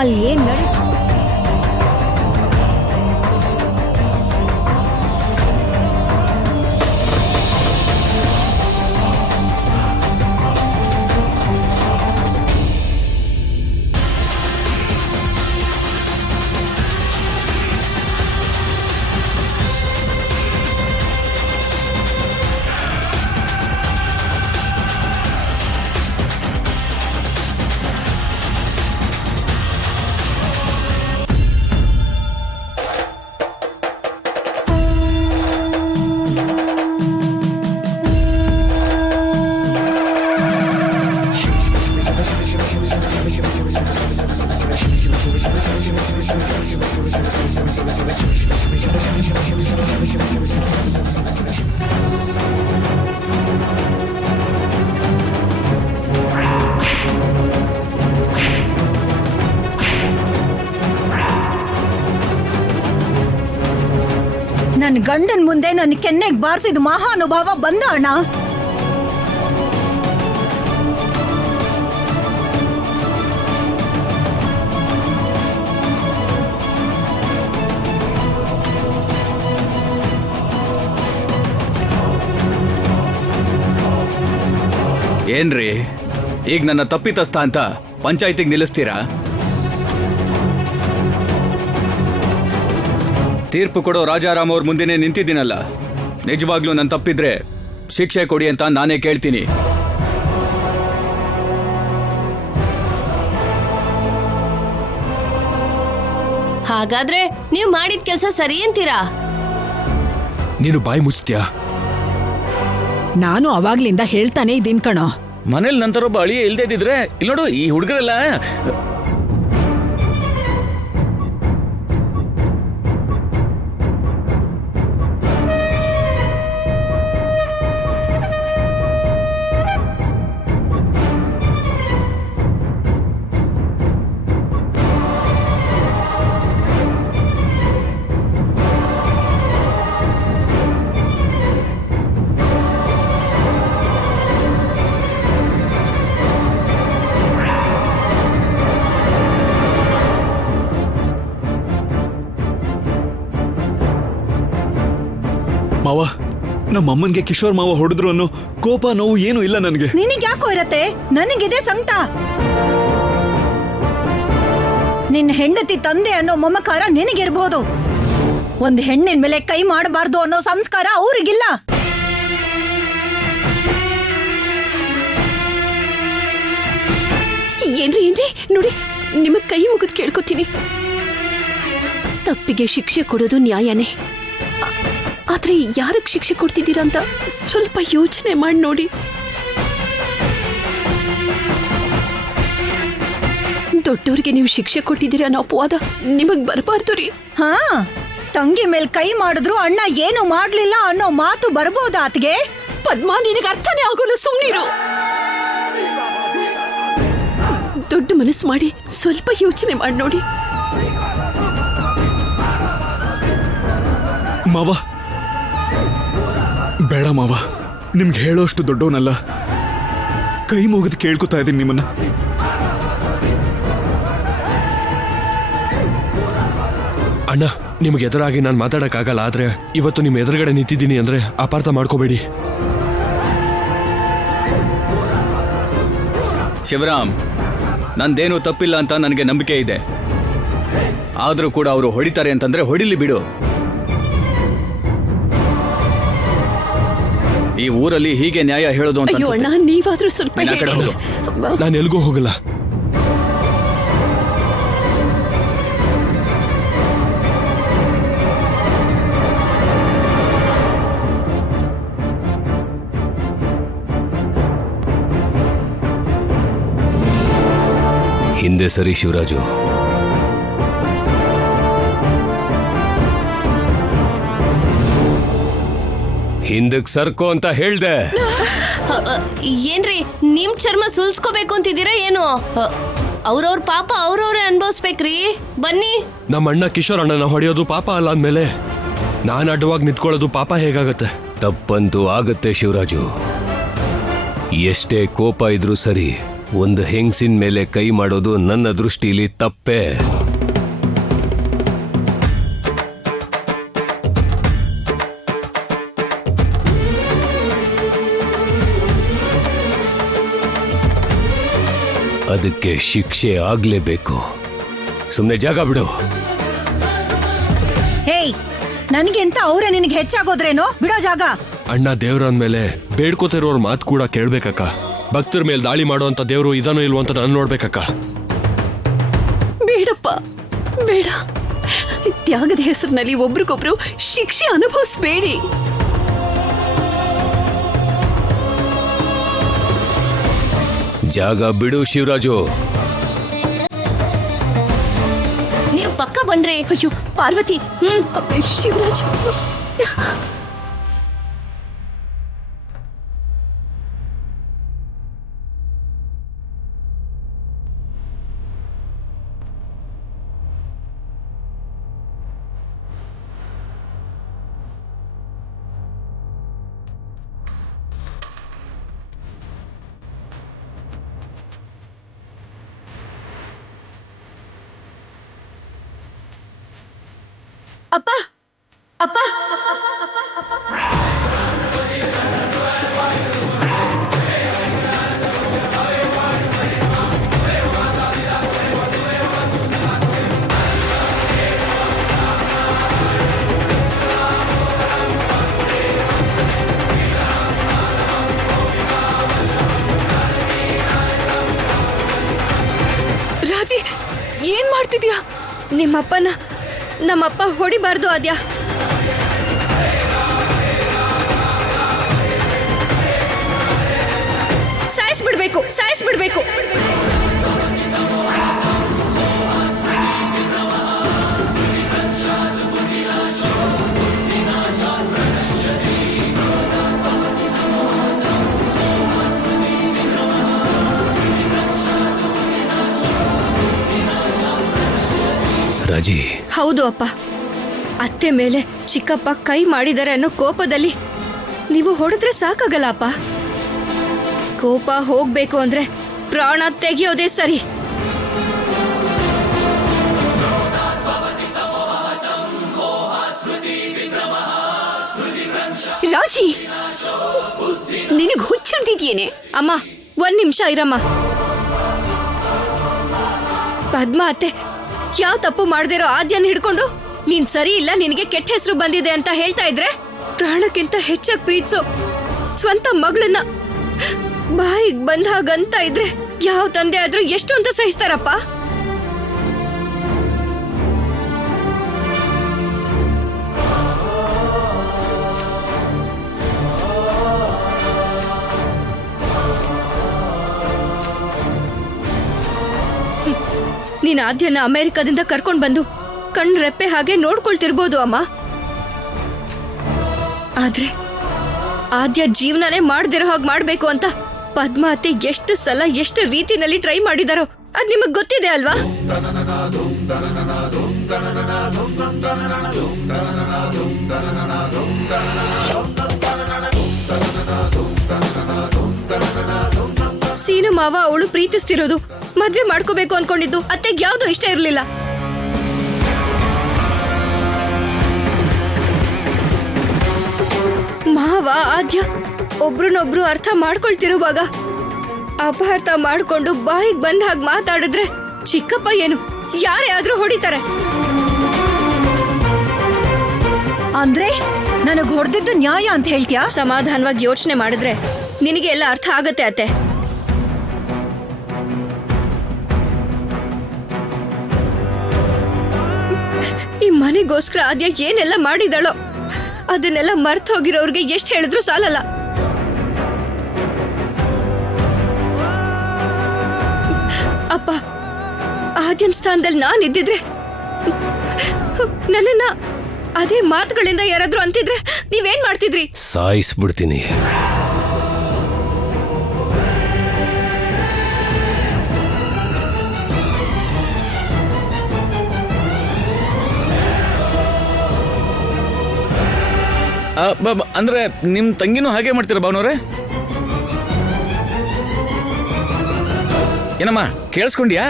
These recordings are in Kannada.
ಅಲ್ಲಿ ಏನ್ ನಡಿ ನನ್ನ ಗಂಡನ್ ಮುಂದೆ ನನ್ನ ಕೆನ್ನೆಗೆ ಬಾರಿಸಿದ ಮಹಾನುಭಾವ ಬಂದ ಅಣ್ಣ. ಏನ್ರಿ ಈಗ ನನ್ನ ತಪ್ಪಿತಸ್ಥ ಅಂತ ಪಂಚಾಯತಿಗೆ ನಿಲ್ಲಿಸ್ತೀರಾ? ತೀರ್ಪು ಕೊಡೋ ರಾಜಾರಾಮ್ ಅವ್ರ ಮುಂದೆನೆ ನಿಂತಿದ್ದೀನಲ್ಲ, ನಿಜವಾಗ್ಲೂ ನನ್ನ ತಪ್ಪಿದ್ರೆ ಶಿಕ್ಷೆ ಕೊಡಿ ಅಂತ ನಾನೇ ಕೇಳ್ತೀನಿ. ಹಾಗಾದ್ರೆ ನೀವು ಮಾಡಿದ ಕೆಲಸ ಸರಿ ಅಂತೀರಾ? ನೀನು ಬಾಯಿ ಮುಚ್ತ್ಯಾ? ನಾನು ಅವಾಗ್ಲಿಂದ ಹೇಳ್ತಾನೆ ಇದೀನ್ ಕಣೋ. ಮನೇಲಿ ನಂತರೊಬ್ಬ ಅಳಿಯ ಇಲ್ದೇ ಇದ್ದಿದ್ರೆ ಇಲ್ಲಿ ನೋಡು, ಈ ಹುಡುಗರೆಲ್ಲ ಮಾವ, ನಮ್ಮಮ್ಮನ್ಗೆ ಕಿಶೋರ್ ಮಾವ ಹೊಡೆದ್ರು ಅನ್ನೋ ಕೋಪ ನೋವು ಏನೂ ಇಲ್ಲ ನನಗೆ. ನಿನಗ್ ಯಾಕೋ ಇರತ್ತೆ? ನನಗಿದೆ ಸಂಕಟ. ನಿನ್ನ ಹೆಂಡತಿ ತಂದೆ ಅನ್ನೋ ಮಮಕಾರ ನಿನಗಿರ್ಬೋದು, ಒಂದ್ ಹೆಣ್ಣಿನ ಮೇಲೆ ಕೈ ಮಾಡಬಾರ್ದು ಅನ್ನೋ ಸಂಸ್ಕಾರ ಅವ್ರಿಗಿಲ್ಲ. ಏನ್ರಿ ನೋಡಿ, ನಿಮಗ್ ಕೈ ಮುಗಿದ್ ಕೇಳ್ಕೊತೀನಿ. ತಪ್ಪಿಗೆ ಶಿಕ್ಷೆ ಕೊಡೋದು ನ್ಯಾಯನೇ, ಆದ್ರೆ ಯಾರಿಗೆ ಶಿಕ್ಷೆ ಕೊಡ್ತಿದ್ದೀರಾ ಅಂತ ಸ್ವಲ್ಪ ಯೋಚನೆ ಮಾಡಿ ನೋಡಿ. ದೊಡ್ಡವ್ರಿಗೆ ನೀವು ಶಿಕ್ಷೆ ಕೊಟ್ಟಿದ್ದೀರಾ ಅನ್ನೋ ಅಪವಾದ ನಿಮಗ್ ಬರಬಾರ್ದು ರೀ. ಹಾ, ತಂಗಿ ಮೇಲ್ ಕೈ ಮಾಡಿದ್ರು ಅಣ್ಣ ಏನು ಮಾಡ್ಲಿಲ್ಲ ಅನ್ನೋ ಮಾತು ಬರ್ಬೋದಾ ಆತ್ಗೆ? ಪದ್ಮ, ನಿನಗೆ ಅರ್ಥನೇ ಆಗೋಲ್ಲ, ಸುಮ್ನಿರು. ದೊಡ್ಡ ಮನಸ್ಸು ಮಾಡಿ ಸ್ವಲ್ಪ ಯೋಚನೆ ಮಾಡಿ ನೋಡಿ. ಮಾವ, ಬೇಡ ಮಾವ, ನಿಮ್ಗೆ ಹೇಳೋಷ್ಟು ದೊಡ್ಡವನಲ್ಲ. ಕೈ ಮುಗಿದು ಕೇಳ್ಕೊತಾ ಇದ್ದೀನಿ ನಿಮ್ಮನ್ನ. ಅಣ್ಣ, ನಿಮ್ಗೆ ಎದುರಾಗಿ ನಾನು ಮಾತಾಡಕ್ಕಾಗಲ್ಲ, ಆದ್ರೆ ಇವತ್ತು ನಿಮ್ಮ ಎದುರುಗಡೆ ನಿಂತಿದ್ದೀನಿ ಅಂದ್ರೆ ಅಪಾರ್ಥ ಮಾಡ್ಕೋಬೇಡಿ. ಶಿವರಾಮ್, ನಂದೇನೂ ತಪ್ಪಿಲ್ಲ ಅಂತ ನನಗೆ ನಂಬಿಕೆ ಇದೆ. ಆದ್ರೂ ಕೂಡ ಅವರು ಹೊಡಿತಾರೆ ಅಂತಂದ್ರೆ ಹೊಡಿಲಿ ಬಿಡು. ಈ ಊರಲ್ಲಿ ಹೀಗೆ ನ್ಯಾಯ ಹೇಳೋದು ಅಂತ ಅಯ್ಯೋ ಅಣ್ಣ, ನೀವಾದ್ರೂ ಸ್ವಲ್ಪ ಹೇಳಿ. ನಾನು ಎಲ್ಗೂ ಹೋಗಲ್ಲ. ಹಿಂದೆ ಸರಿ ಶಿವರಾಜು. ಹಿಂದಕ್ ಸರ್ಕೋ ಅಂತ ಹೇಳ್ದೆ. ಏನ್ರಿ, ನಿಮ್ ಚರ್ಮ ಸುಲ್ಸ್ಕೋಬೇಕು ಅಂತಿದ್ದೀರಾ ಏನು? ಅವ್ರವ್ರ ಪಾಪ ಅವ್ರವ್ರೇ ಅನ್ಭವಿಸ್ಬೇಕ್ರಿ. ಬನ್ನಿ. ನಮ್ಮ ಅಣ್ಣ ಕಿಶೋರ್ ಅಣ್ಣನ ಹೊಡೆಯೋದು ಪಾಪ ಅಲ್ಲ ಅಂದ್ಮೇಲೆ ನಾನು ಅಡ್ಡವಾಗಿ ನಿಂತ್ಕೊಳ್ಳೋದು ಪಾಪ ಹೇಗಾಗತ್ತೆ? ತಪ್ಪಂತೂ ಆಗತ್ತೆ ಶಿವರಾಜು. ಎಷ್ಟೇ ಕೋಪ ಇದ್ರೂ ಸರಿ, ಒಂದು ಹೆಂಗಸಿನ ಮೇಲೆ ಕೈ ಮಾಡೋದು ನನ್ನ ದೃಷ್ಟಿಲಿ ತಪ್ಪೇ. ಅದಕ್ಕೆ ಶಿಕ್ಷೆ ಆಗ್ಲೇಬೇಕು. ಸುಮ್ಮನೆ ಜಾಗ ಬಿಡು. ಹೇಯ್, ನನಗಿಂತ ಅವರೇ ನಿನಗೆ ಹೆಚ್ಚಾಗೋದ್ರೇನೋ, ಬಿಡೋ ಜಾಗ. ಅಣ್ಣ ದೇವ್ರಂದ ಮೇಲೆ ಬೇಡ್ಕೋತಿರೋರ್ ಮಾತು ಕೂಡ ಕೇಳ್ಬೇಕಕ್ಕ. ಭಕ್ತರ ಮೇಲೆ ದಾಳಿ ಮಾಡುವಂತ ದೇವ್ರು ಇದನ್ನೋ ಇಲ್ವೋ ಅಂತ ನಾನು ನೋಡ್ಬೇಕಕ್ಕ. ಬೇಡಪ್ಪ, ಬೇಡ. ತ್ಯಾಗದ ಹೆಸರಿನಲ್ಲಿ ಒಬ್ರಿಗೊಬ್ರು ಶಿಕ್ಷೆ ಅನುಭವಿಸ್ಬೇಡಿ. ಜಾಗ ಬಿಡು ಶಿವರಾಜು. ನೀವು ಪಕ್ಕ ಬಂದ್ರೆ. ಅಯ್ಯೋ ಪಾರ್ವತಿ, ಶಿವರಾಜ್. ಅಪ್ಪ, ಅಪ್ಪ, ರಾಜಿ, ಏನ್ ಮಾಡ್ತಿದ್ಯಾ? ನಮ್ಮಪ್ಪ ಹೊಡಿಬಾರ್ದು ಆದ್ಯಾ. ಸಾಯಿಸ್ಬಿಡ್ಬೇಕು. ರಾಜಿ, ಹೌದು ಅಪ್ಪ. ಅತ್ತೆ ಮೇಲೆ ಚಿಕ್ಕಪ್ಪ ಕೈ ಮಾಡಿದರೆ ಅನ್ನೋ ಕೋಪದಲ್ಲಿ ನೀವು ಹೊಡೆದ್ರೆ ಸಾಕಾಗಲ್ಲ ಅಪ್ಪ. ಕೋಪ ಹೋಗ್ಬೇಕು ಅಂದ್ರೆ ಪ್ರಾಣ ತೆಗೆಯೋದೇ ಸರಿ. ರಾಜಿ, ನಿನಗ್ ಹುಚ್ಚಿಡ್ದಿದ್ಯೇನೆ? ಅಮ್ಮ, 1 ನಿಮಿಷ ಇರಮ್ಮ. ಪದ್ಮ ಅತ್ತೆ ಯಾವ ತಪ್ಪು ಮಾಡ್ದಿರೋ ಆದ್ಯನ್ ಹಿಡ್ಕೊಂಡು ನೀನ್ ಸರಿ ಇಲ್ಲ, ನಿನಗೆ ಕೆಟ್ಟ ಹೆಸರು ಬಂದಿದೆ ಅಂತ ಹೇಳ್ತಾ ಇದ್ರೆ, ಪ್ರಾಣಕ್ಕಿಂತ ಹೆಚ್ಚಾಗಿ ಪ್ರೀತಿಸೋ ಸ್ವಂತ ಮಗಳನ್ನ ಬಾಯಿಗೆ ಬಂದ ಹಾಗಂತ ಇದ್ರೆ ಯಾವ ತಂದೆ ಆದ್ರೂ ಎಷ್ಟು ಅಂತ ಸಹಿಸ್ತಾರಪ್ಪ? ನೀನ್ ಆದ್ಯನ ಅಮೆರಿಕದಿಂದ ಕರ್ಕೊಂಡ್ ಬಂದು ಕಣ್ ರೆಪ್ಪೆ ಹಾಗೆ ನೋಡ್ಕೊಳ್ತಿರ್ಬೋದು ಅಮ್ಮ. ಆದ್ರೆ ಆದ್ಯ ಜೀವನನೇ ಮಾಡ್ದಿರೋ ಹಾಗೆ ಮಾಡ್ಬೇಕು ಅಂತ ಪದ್ಮ ಅತ್ತೆ ಎಷ್ಟು ಸಲ ಎಷ್ಟು ರೀತಿನಲ್ಲಿ ಟ್ರೈ ಮಾಡಿದಾರೋ ಅದ್ ನಿಮಗ್ ಗೊತ್ತಿದೆ ಅಲ್ವಾ? ಸೀನು ಮಾವ ಅವಳು ಪ್ರೀತಿಸ್ತಿರೋದು, ಮದ್ವೆ ಮಾಡ್ಕೋಬೇಕು ಅನ್ಕೊಂಡಿದ್ದು ಅತ್ತೆಗೆ ಯಾವ್ದು ಇಷ್ಟ ಇರ್ಲಿಲ್ಲ. ಮಾವ ಆದ್ಯ ಒಬ್ರನ್ನೊಬ್ರು ಅರ್ಥ ಮಾಡ್ಕೊಳ್ತಿರುವಾಗ ಅಪಾರ್ಥ ಮಾಡ್ಕೊಂಡು ಬಾಯಿಗೆ ಬಂದ ಹಾಗೆ ಮಾತಾಡಿದ್ರೆ ಚಿಕ್ಕಪ್ಪ ಏನು ಯಾರೇ ಆದ್ರೂ ಹೊಡಿತಾರೆ. ಅಂದ್ರೆ ನನಗ್ ಹೊಡೆದಿದ್ದು ನ್ಯಾಯ ಅಂತ ಹೇಳ್ತೀಯಾ? ಸಮಾಧಾನವಾಗಿ ಯೋಚನೆ ಮಾಡಿದ್ರೆ ನಿನಗೆ ಎಲ್ಲ ಅರ್ಥ ಆಗತ್ತೆ ಅತ್ತೆ. ಈ ಮನೆಗೋಸ್ಕರ ಆದ್ಯ ಏನೆಲ್ಲ ಮಾಡಿದಳೋ ಅದನ್ನೆಲ್ಲ ಮರ್ತು ಹೋಗಿರೋರ್ಗೆ ಎಷ್ಟು ಹೇಳಿದ್ರು ಸಾಲಲ್ಲ. ಅಪ್ಪ, ಆದ್ಯನ್ ಸ್ಥಾನದಲ್ಲಿ ನಾನು ಇದ್ದಿದ್ರೆ ನನ್ನನ್ನ ಅದೇ ಮಾತುಗಳಿಂದ ಯಾರಾದ್ರೂ ಅಂತಿದ್ರೆ ನೀವೇನ್ ಮಾಡ್ತಿದ್ರಿ? ಸಾಯಿಸ್ಬಿಡ್ತೀನಿ. ಅಂದ್ರೆ ನಿಮ್ ತಂಗಿನೂ ಹಾಗೆ ಮಾಡ್ತೀರಾ ಭಾವನವ್ರೆ? ಏನಮ್ಮ ಕೇಳಿಸ್ಕೊಂಡ್ಯಾ?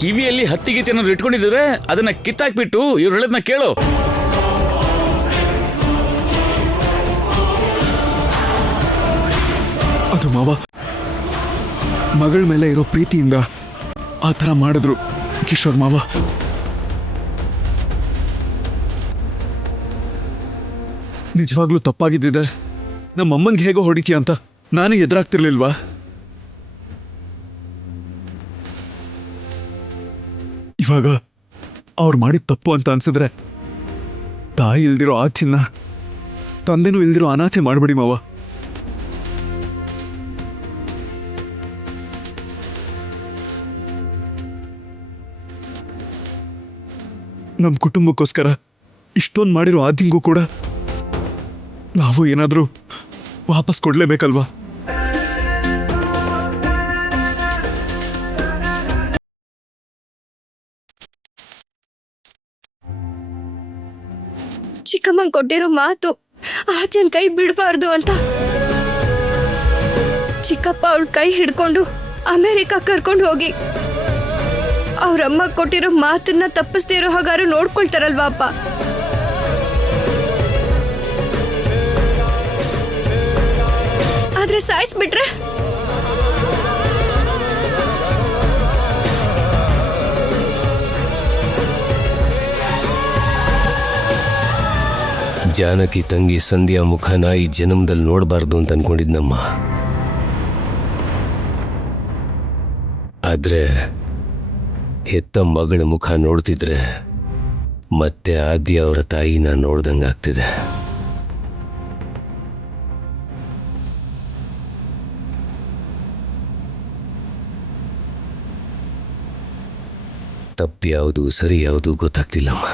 ಕಿವಿಯಲ್ಲಿ ಹತ್ತಿಗೀತಿ ಏನಾದ್ರು ಇಟ್ಕೊಂಡಿದ್ರೆ ಅದನ್ನ ಕಿತ್ತಾಕ್ಬಿಟ್ಟು ಇವ್ರು ಹೇಳದ್ನ ಕೇಳು. ಅದು ಮಾವ ಮಗಳ ಮೇಲೆ ಇರೋ ಪ್ರೀತಿಯಿಂದ ಆ ಥರ ಮಾಡಿದ್ರು ಕಿಶೋರ್ ಮಾವ. ನಿಜವಾಗ್ಲೂ ತಪ್ಪಾಗಿದ್ದಿದೆ. ನಮ್ಮಮ್ಮಂಗೆ ಹೇಗೋ ಹೊಡಿತೀಯ ಅಂತ ನಾನು ಎದುರಾಗ್ತಿರ್ಲಿಲ್ವಾ? ಇವಾಗ ಅವ್ರು ಮಾಡಿದ ತಪ್ಪು ಅಂತ ಅನ್ಸಿದ್ರೆ ತಾಯಿ ಇಲ್ದಿರೋ ಆಚಿನ್ನ ತಂದೆನೂ ಇಲ್ದಿರೋ ಅನಾಥೆ ಮಾಡಬೇಡಿ ಮಾವ. ನಮ್ಮ ಕುಟುಂಬಕ್ಕೋಸ್ಕರ ಇಷ್ಟೊಂದು ಮಾಡಿರೋ ಆದಿಂಗೂ ಕೂಡ ನಾವು ಏನಾದರೂ ವಾಪಸ್ ಕೊಡ್ಲೇಬೇಕಲ್ವಾ? ಚಿಕ್ಕಮ್ಮಂಗ್ ಕೊಟ್ಟಿರೋ ಮಾತು ಆದ್ಯನ್ ಕೈ ಬಿಡಬಾರ್ದು ಅಂತ ಚಿಕ್ಕಪ್ಪ ಅವಳ ಕೈ ಹಿಡ್ಕೊಂಡು ಅಮೆರಿಕ ಕರ್ಕೊಂಡು ಹೋಗಿ ಅವ್ರಮ್ಮ ಕೊಟ್ಟಿರೋ ಮಾತನ್ನ ತಪ್ಪಿಸ್ದೇ ಇರೋ ಹಾಗಾರು ನೋಡ್ಕೊಳ್ತಾರಲ್ವಾ ಅಪ್ಪ. ಆದ್ರೆ ಸಾಯಿಸ್ಬಿಟ್ರೆ ಜಾನಕಿ ತಂಗಿ ಸಂಧ್ಯಾ ಮುಖನ ಈ ಜನ್ಮದಲ್ಲಿ ನೋಡಬಾರ್ದು ಅಂತ ಅನ್ಕೊಂಡಿದ್ನಮ್ಮ. ಆದ್ರೆ ಹೆತ್ತ ಮಗಳ ಮುಖ ನೋಡ್ತಿದ್ರೆ ಮತ್ತೆ ಆದ್ಯ ಅವರ ತಾಯಿನ ನೋಡ್ದಂಗಾಗ್ತಿದೆ. ತಪ್ಪು ಯಾವುದು ಸರಿ ಯಾವುದು ಗೊತ್ತಾಗ್ತಿಲ್ಲಮ್ಮ.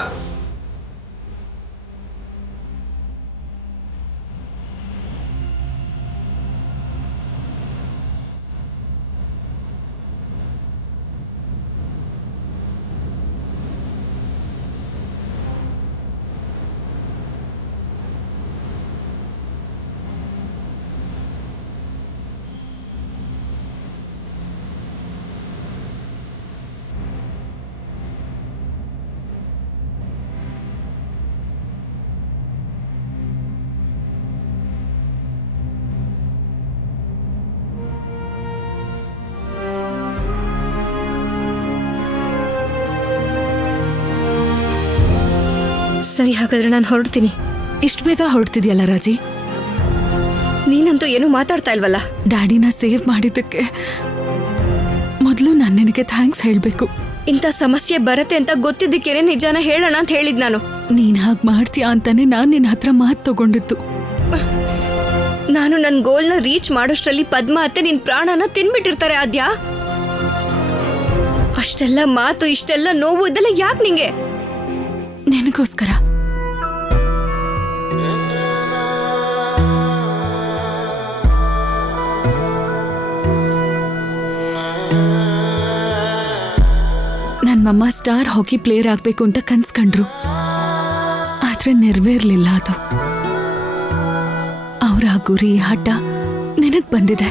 ಸರಿ, ಹಾಗಾದ್ರೆ ನಾನು ಹೊರಡ್ತೀನಿ. ಇಷ್ಟು ಬೇಗ ಹೊರಡ್ತಿದ್ಯಲ್ಲ ರಾಜಿ? ನೀನಂತೂ ಏನು ಮಾತಾಡ್ತಾ ಇಲ್ವಲ್ಲ? ಡ್ಯಾಡಿನ ಸೇವ್ ಮಾಡಿದ್ದಕ್ಕೆ ಮೊದಲು ನಾನು ನಿನಗೆ ಥ್ಯಾಂಕ್ಸ್ ಹೇಳಬೇಕು. ಇಂಥ ಸಮಸ್ಯೆ ಬರತ್ತೆ ಅಂತ ಗೊತ್ತಿದ್ದಕ್ಕೇನೆ ನಿಜಾನ ಹೇಳೋಣ ಅಂತ ಹೇಳಿದ್ ನಾನು. ನೀನ್ ಹಾಗೆ ಮಾಡ್ತೀಯಾ ಅಂತಾನೆ ನಾನು ನಿನ್ನ ಹತ್ರ ಮಾತು ತಗೊಂಡಿತ್ತು. ನಾನು ನನ್ನ ಗೋಲ್ನ ರೀಚ್ ಮಾಡೋಷ್ಟರಲ್ಲಿ ಪದ್ಮ ಅತ್ತೆ ನಿನ್ ಪ್ರಾಣನ ತಿನ್ಬಿಟ್ಟಿರ್ತಾರೆ ಆದ್ಯಾ. ಅಷ್ಟೆಲ್ಲ ಮಾತು, ಇಷ್ಟೆಲ್ಲ ನೋವು, ಇದೆಲ್ಲ ಯಾಕೆ ನಿಂಗೆ? ನಿನಗೋಸ್ಕರ. ನನ್ನಮ್ಮ ಸ್ಟಾರ್ ಹಾಕಿ ಪ್ಲೇಯರ್ ಆಗ್ಬೇಕು ಅಂತ ಕನ್ಸ್ಕೊಂಡ್ರು. ಆದ್ರೆ ನೆರವೇರ್ಲಿಲ್ಲ ಅದು. ಅವರ ಗುರಿ ಹಠ ನಿನಗ್ ಬಂದಿದೆ.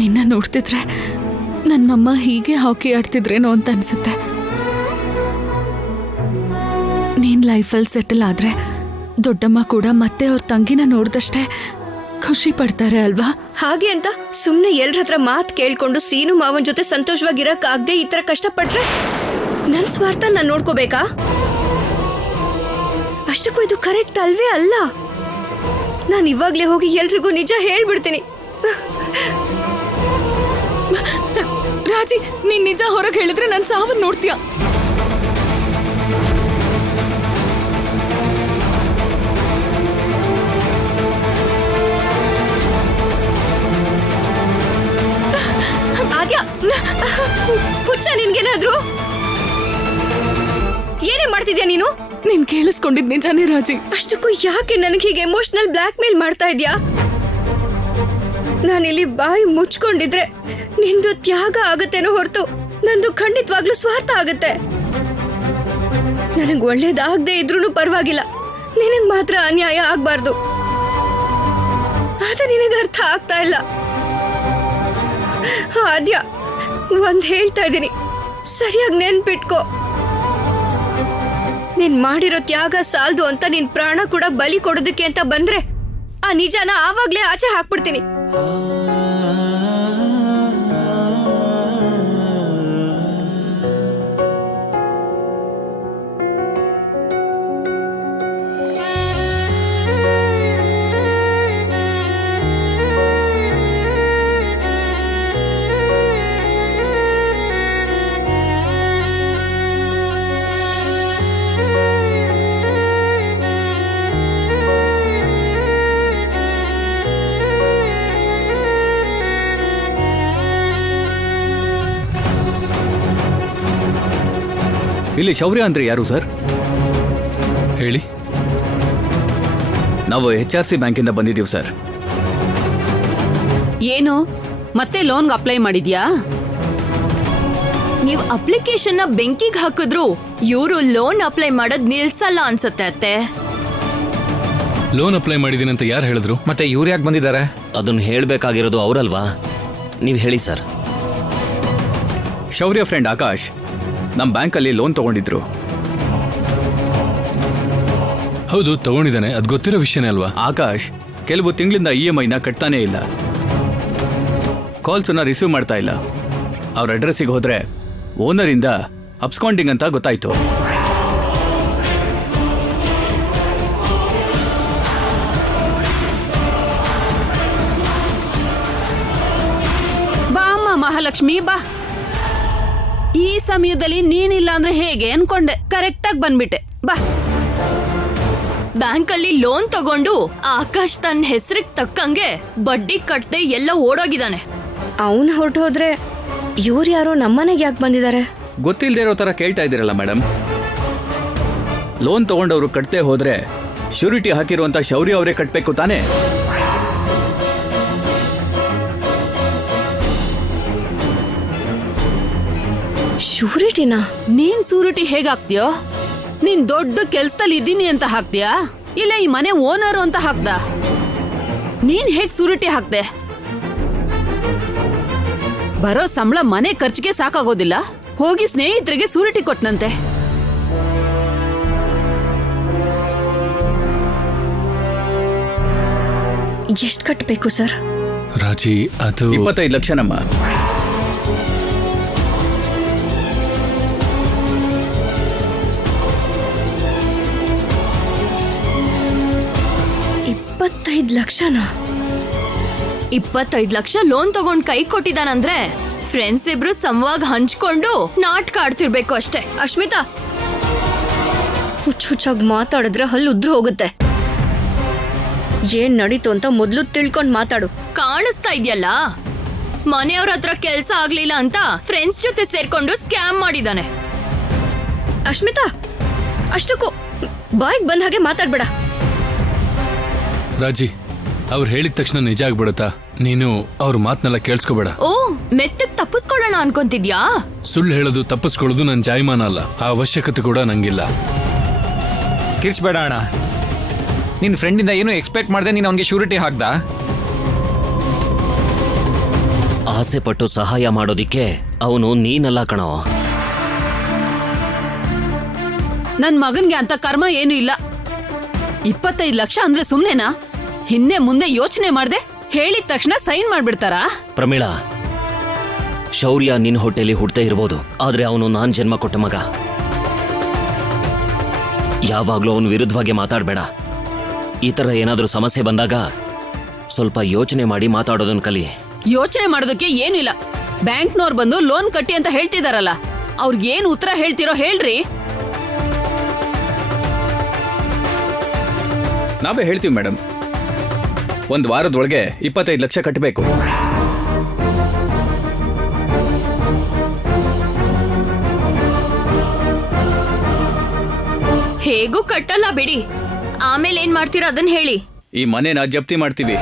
ನಿನ್ನ ನೋಡ್ತಿದ್ರೆ ನನ್ನಮ್ಮ ಹೀಗೆ ಹಾಕಿ ಆಡ್ತಿದ್ರೇನೋ ಅಂತ ಅನ್ಸುತ್ತೆ. ನೀನ್ ಲೈಫಲ್ಲಿ ಸೆಟಲ್ ಆದ್ರೆ ದೊಡ್ಡಮ್ಮ ಕೂಡ ಮತ್ತೆ ಅವ್ರ ತಂಗಿನ ನೋಡ್ದಷ್ಟೇ ಖುಷಿ ಪಡ್ತಾರೆ ಅಲ್ವಾ? ಹಾಗೆ ಅಂತ ಸುಮ್ನೆ ಎಲ್ರ ಹತ್ರ ಮಾತು ಕೇಳ್ಕೊಂಡು ಸೀನು ಮಾವನ್ ಜೊತೆ ಸಂತೋಷವಾಗಿರಕ್ಕಾಗ್ದೆ ಈ ತರ ಕಷ್ಟಪಟ್ರೆ ನನ್ ಸ್ವಾರ್ಥ ನಾನ್ ನೋಡ್ಕೋಬೇಕಾ? ಅಷ್ಟಕ್ಕೂ ಇದು ಕರೆಕ್ಟ್ ಅಲ್ವೇ ಅಲ್ಲ. ನಾನು ಇವಾಗ್ಲೇ ಹೋಗಿ ಎಲ್ರಿಗೂ ನಿಜ ಹೇಳ್ಬಿಡ್ತೀನಿ. ರಾಜಿ, ನೀನ್ ನಿಜ ಹೊರಗೆ ಹೇಳಿದ್ರೆ ನನ್ ಸಾವನ್ನ ನೋಡ್ತೀಯ. ಆದ್ಯಾ, ಹುಚ್ಚ ನಿನ್ಗೇನಾದ್ರು? ಏನೇ ಮಾಡ್ತಿದ್ಯಾ ನೀನು? ನೀನ್ ಕೇಳಿಸ್ಕೊಂಡಿದ್ ನಿಜಾನೇ ರಾಜಿ. ಅಷ್ಟಕ್ಕೂ ಯಾಕೆ ನನಗೆ ಹೀಗೆ ಎಮೋಷನಲ್ ಬ್ಲಾಕ್ ಮೇಲ್ ಮಾಡ್ತಾ ಇದ್ಯಾ? ನಾನಿಲ್ಲಿ ಬಾಯಿ ಮುಚ್ಕೊಂಡಿದ್ರೆ ನಿಂದು ತ್ಯಾಗ ಆಗತ್ತೇನೋ ಹೊರತು ನಂದು ಖಂಡಿತವಾಗ್ಲೂ ಸ್ವಾರ್ಥ ಆಗತ್ತೆ. ನನಗ್ ಒಳ್ಳೇದಾಗದೆ ಇದ್ರೂ ಪರವಾಗಿಲ್ಲ, ನಿನಗ್ ಮಾತ್ರ ಅನ್ಯಾಯ ಆಗ್ಬಾರ್ದು. ಆದ್ರೆ ನಿನಗೆ ಅರ್ಥ ಆಗ್ತಾ ಇಲ್ಲ. ಆದ್ಯ ಒಂದ್ ಹೇಳ್ತಾ ಇದ್ದೀನಿ, ಸರಿಯಾಗಿ ನೆನ್ಪಿಟ್ಕೋ. ನೀನ್ ಮಾಡಿರೋ ತ್ಯಾಗ ಸಾಲ್ದು ಅಂತ ನಿನ್ ಪ್ರಾಣ ಕೂಡ ಬಲಿ ಕೊಡೋದಕ್ಕೆ ಅಂತ ಬಂದ್ರೆ ಆ ನಿಜನ ಆವಾಗ್ಲೇ ಆಚೆ ಹಾಕ್ಬಿಡ್ತೀನಿ. ಇಲ್ಲಿ ಶೌರ್ಯ ಅಂದ್ರೆ ಯಾರು ಸರ್? ಹೇಳಿ. ನಾವು HRC ಬ್ಯಾಂಕಿಂದ ಬಂದಿದ್ದೀವಿ ಸರ್. ಏನು ಮತ್ತೆ ಲೋನ್ಗೆ ಅಪ್ಲೈ ಮಾಡಿದ್ಯಾ? ನೀವ್ ಅಪ್ಲಿಕೇಶನ್ ಬೆಂಕಿಗೆ ಹಾಕಿದ್ರು ಇವರು ಲೋನ್ ಅಪ್ಲೈ ಮಾಡೋದ್ ನಿಲ್ಸಲ್ಲ ಅನ್ಸತ್ತೆ ಅತ್ತೆ. ಲೋನ್ ಅಪ್ಲೈ ಮಾಡಿದೀನಿ ಅಂತ ಯಾರು ಹೇಳಿದ್ರು? ಮತ್ತೆ ಇವ್ರು ಯಾಕೆ ಬಂದಿದ್ದಾರೆ? ಅದನ್ನು ಹೇಳ್ಬೇಕಾಗಿರೋದು ಅವರಲ್ವಾ? ನೀವು ಹೇಳಿ ಸರ್. ಶೌರ್ಯ ಫ್ರೆಂಡ್ ಆಕಾಶ್ ನಮ್ಮ ಬ್ಯಾಂಕಲ್ಲಿ ಲೋನ್ ತಗೊಂಡಿದ್ರು. ಹೌದು, ತಗೊಂಡಿದ್ದಾನೆ. ಅದು ಗೊತ್ತಿರೋ ವಿಷಯನೇ ಅಲ್ವಾ? ಆಕಾಶ್ ಕೆಲವು ತಿಂಗಳಿಂದ EMIನ ಕಟ್ತಾನೇ ಇಲ್ಲ, ಕಾಲ್ಸನ್ನ ರಿಸೀವ್ ಮಾಡ್ತಾ ಇಲ್ಲ. ಅವ್ರ ಅಡ್ರೆಸ್ಸಿಗೆ ಹೋದ್ರೆ ಓನರಿಂದ ಅಬ್ಸ್ಕಾಂಡಿಂಗ್ ಅಂತ ಗೊತ್ತಾಯ್ತು. ಬಾ ಅಮ್ಮ ಮಹಾಲಕ್ಷ್ಮಿ ಬಾ. ಈ ಸಮಯದಲ್ಲಿ ನೀನಿಲ್ಲ ಅಂದ್ರೆ ಹೇಗೆ ಅನ್ಕೊಂಡೆ, ಕರೆಕ್ಟ್ ಆಗಿ ಬಂದ್ಬಿಟ್ಟೆ. ಬಾ. ಬ್ಯಾಂಕಲ್ಲಿ ಲೋನ್ ತಗೊಂಡು ಆಕಾಶ್ ತನ್ನ ಹೆಸರಿಗೆ ತಕ್ಕಂಗೆ ಬಡ್ಡಿ ಕಟ್ಟದೆ ಎಲ್ಲ ಓಡೋಗಿದ್ದಾನೆ. ಅವನ್ ಹೊರಟೋದ್ರೆ ಇವ್ರು ಯಾರೋ ನಮ್ಮನೆಗೆ ಯಾಕೆ ಬಂದಿದ್ದಾರೆ? ಗೊತ್ತಿಲ್ಲದೆ ಇರೋ ತರ ಕೇಳ್ತಾ ಇದ್ದೀರಲ್ಲ ಮೇಡಮ್. ಲೋನ್ ತಗೊಂಡವರು ಕಟ್ತೇ ಹೋದ್ರೆ ಶ್ಯೂರಿಟಿ ಹಾಕಿರುವಂತ ಶೌರ್ಯ ಅವರೇ ಕಟ್ಬೇಕು ತಾನೇ? ಶ್ಯೂರಿಟಿನಾ? ನೀನ್ ಸೂರಿಟಿ ಹೇಗಾಗ್ತೀಯೋ? ನೀನ್ ದೊಡ್ಡ ಕೆಲ್ಸದಲ್ಲಿ ಇದ್ದೀನಿ ಅಂತ ಹಾಕ್ತೀಯಾ, ಇಲ್ಲ ಈ ಮನೆ ಓನರು ಅಂತ ಹಾಕ್ದ? ನೀನ್ ಹೇಗ್ ಸೂರಿಟಿ ಹಾಕ್ದೆ? ಬರೋ ಸಂಬಳ ಮನೆ ಖರ್ಚಿಗೆ ಸಾಕಾಗೋದಿಲ್ಲ, ಹೋಗಿ ಸ್ನೇಹಿತರಿಗೆ ಸೂರಿಟಿ ಕೊಟ್ನಂತೆ. ಎಷ್ಟು ಕಟ್ಟಬೇಕು ಸರ್? ರಾಜಿ, ಅದು 25 ಲಕ್ಷ ನಮ್ಮ. ಲಕ್ಷನಾ? 25 ಲಕ್ಷ ಲೋನ್ ತಗೊಂಡ್ ಕೈ ಕೊಟ್ಟಿದ್ದಾನಂದ್ರೆ ಫ್ರೆಂಡ್ಸ್ ಇಬ್ರು ಸಮವಾಗಿ ಹಂಚ್ಕೊಂಡು ನಾಟಕ ಆಡ್ತಿರ್ಬೇಕು ಅಷ್ಟೇ. ಅಶ್ಮಿತಾ, ಹುಚ್ಚುಚ್ಚಾಗಿ ಮಾತಾಡಿದ್ರೆ ಹಲ್ಲು ಉದ್ರು ಹೋಗುತ್ತೆ. ಏನ್ ನಡೀತು ಅಂತ ಮೊದ್ಲು ತಿಳ್ಕೊಂಡ್ ಮಾತಾಡು. ಕಾಣಿಸ್ತಾ ಇದೆಯಲ್ಲ, ಮನೆಯವ್ರ ಹತ್ರ ಕೆಲ್ಸ ಆಗ್ಲಿಲ್ಲ ಅಂತ ಫ್ರೆಂಡ್ಸ್ ಜೊತೆ ಸೇರ್ಕೊಂಡು ಸ್ಕ್ಯಾಮ್ ಮಾಡಿದಾನೆ. ಅಶ್ಮಿತಾ, ಅಷ್ಟಕ್ಕೂ ಬಾಯ್ಗ್ ಬಂದ ಹಾಗೆ ಮಾತಾಡ್ಬೇಡ. ರಾಜಿ, ಅವ್ರು ಹೇಳಿದ ತಕ್ಷಣ ನಿಜ ಆಗ್ಬಿಡತ್ತಾ? ನೀನು ಅವ್ರ ಮಾತನ್ನೆಲ್ಲ ಕೇಳಿಸ್ಕೋಬೇಡ. ಓ, ಮೆತ್ತಗ್ ತಪ್ಪಿಸ್ಕೊಳ್ಳೋಣ ಅನ್ಕೊಂತಿದ್ಯಾ? ಸುಳ್ಳು ಹೇಳೋದು ತಪ್ಪಿಸ್ಕೊಳ್ಳೋದು ನನ್ನ ಜಾಯಮಾನ ಅಲ್ಲ, ಆ ಅವಶ್ಯಕತೆ ಕೂಡ ನಂಗಿಲ್ಲ. ಕಿರ್ಚ್ಬೇಡ ಅಣ್ಣ. ನಿನ್ ಫ್ರೆಂಡಿಂದ ಏನು ಎಕ್ಸ್ಪೆಕ್ಟ್ ಮಾಡ್ದೆ ನೀನು ಅವನಿಗೆ ಶ್ಯೂರಿಟಿ ಹಾಕ್ದ? ಆಸೆ ಪಟ್ಟು ಸಹಾಯ ಮಾಡೋದಿಕ್ಕೆ ಅವನು ನೀನಲ್ಲ ಕಣೋ. ನನ್ ಮಗನ್ಗೆ ಅಂತ ಕರ್ಮ ಏನು ಇಲ್ಲ. 25 ಲಕ್ಷ ಅಂದ್ರೆ ಸುಮ್ನೆನಾ? ಹಿಂದೆ ಮುಂದೆ ಯೋಚನೆ ಮಾಡ್ದೆ ಹೇಳಿದ ತಕ್ಷಣ ಸೈನ್ ಮಾಡ್ಬಿಡ್ತಾರಾ? ಪ್ರಮೀಳಾ, ಶೌರ್ಯ ನಿನ್ ಹೊಟ್ಟೆಲಿ ಹುಟ್ಟೇ ಇರ್ಬೋದು, ಆದ್ರೆ ಅವನು ನಾನ್ ಜನ್ಮ ಕೊಟ್ಟ ಮಗ. ಯಾವಾಗ್ಲೂ ಅವನು ವಿರುದ್ಧವಾಗಿ ಮಾತಾಡ್ಬೇಡ. ಈ ತರ ಏನಾದ್ರೂ ಸಮಸ್ಯೆ ಬಂದಾಗ ಸ್ವಲ್ಪ ಯೋಚನೆ ಮಾಡಿ ಮಾತಾಡೋದನ್ನ ಕಲಿ. ಯೋಚನೆ ಮಾಡೋದಕ್ಕೆ ಏನಿಲ್ಲ. ಬ್ಯಾಂಕ್ನವ್ರು ಬಂದು ಲೋನ್ ಕಟ್ಟಿ ಅಂತ ಹೇಳ್ತಿದಾರಲ್ಲ, ಅವ್ರಿಗೇನ್ ಉತ್ತರ ಹೇಳ್ತಿರೋ ಹೇಳ್ರಿ. ನಾವೇ ಹೇಳ್ತೀವಿ ಮೇಡಮ್, 1 ವಾರದೊಳಗೆ 25 ಲಕ್ಷ ಕಟ್ಟಬೇಕು. ಹೇಗೂ ಕಟ್ಟಲ್ಲ ಬಿಡಿ. ಆಮೇಲೆ ಏನ್ ಮಾಡ್ತೀರಾ ಅದನ್ನ ಹೇಳಿ. ಈ ಮನೆನ ಜಪ್ತಿ ಮಾಡ್ತೀವಿ.